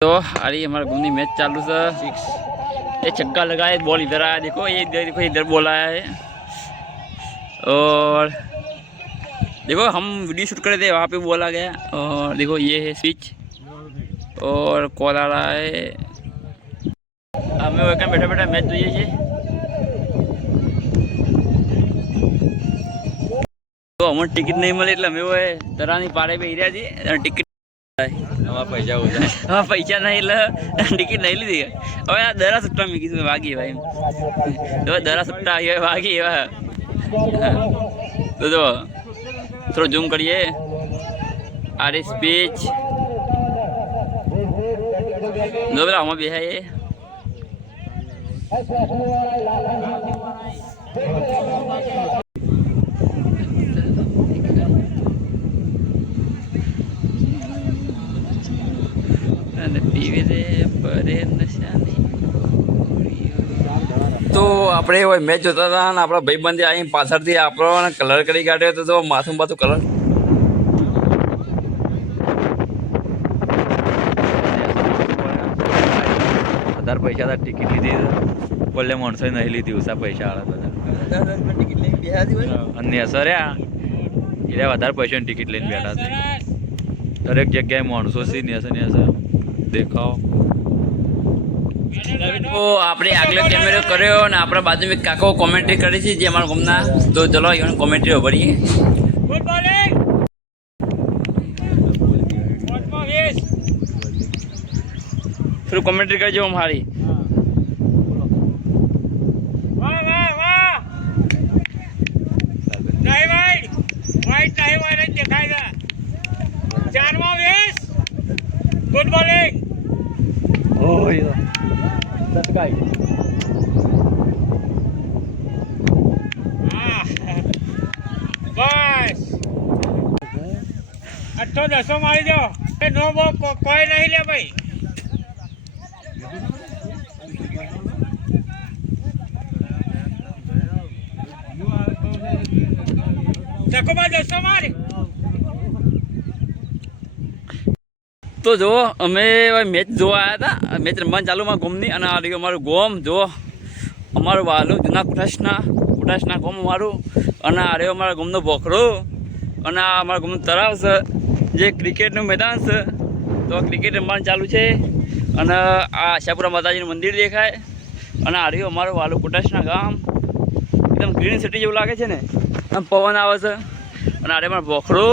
तो अरे हमारे घूमनी मैच चालू था। ये छक्का लगाए, बॉल इधर आया, देखो ये देखो इधर बॉल आया है। और देखो हम वीडियो शूट करे थे, वहाँ पे बॉल आ गया। और देखो ये है स्विच और कॉल आ रहा है। हमें वो बैठा बैठा मैच જોઈએ છે। तो हमें टिकट नहीं मिली એટલે અમે તરાની પાડે બે રહ્યા છીએ। ટિકિટ પૈસા ઉધાર हाँ पैसा नहीं ला, टिकट नहीं ली थी। और यार दरा सुट्टा में किसी में भागी भाई, तो दरा सुट्टा ये भागी है। तो थोड़ा जूम करिए। आर स्पीच दो बेला हम भी है ये। तो આપણે હોય મેચ જોતા હતા ને આપણા ભાઈબંધે અહીં પાછળથી આપણો કલર કરી કાઢ્યો તો માથું બાથું કલર વધારે પૈસા હતા ટિકિટ લીધી બોલે માણસો નહીં લીધી ઓછા પૈસા વાળા બધા અને અસર એટલે વધારે પૈસાની ટિકિટ લઈને બેઠા છે દરેક જગ્યાએ માણસો છે ને હશે દેખાવ। તો આપણે આગલો કેમેરો કર્યો ને આપણા બાજુમાં કાકો કોમેન્ટ્રી કરી છે જે અમારા ગામના। તો ચલો એને કોમેન્ટ્રી ભરીએ। ગુડ મોર્નિંગ થોડું કોમેન્ટ્રી કરજો અમારી। વાહ વાહ વાહ નહીં ભાઈ વાઈટ નહીં વાઈટ દેખાય છે। 4 ગુડ મોર્નિંગ ઓય સટકાઈ બસ 8-10 મારી દો નો બો કોઈ નહીં લે ભાઈ। ચકોમાં 10 મારી। તો જો અમે મેચ જોવા આવ્યા હતા, મેચ રમવાનું ચાલુમાં ગોમની। અને આ રહ્યું અમારું ગોમ, જો અમારું વાલું જૂના કુટાસના ગોમ અમારું। અને આ રહ્યો અમારા ગોમનો બોખરો અને આ અમારા ગોમનું તળાવ છે જે ક્રિકેટનું મેદાન છે। તો ક્રિકેટ રમવાનું ચાલુ છે અને આ આશાપુરા માતાજીનું મંદિર દેખાય। અને આ રહ્યું અમારું વાલું કુટાસના ગામ, એકદમ ગ્રીન સિટી જેવું લાગે છે ને, આમ પવન આવે છે। અને આ રહ્યો અમારો બોખરો।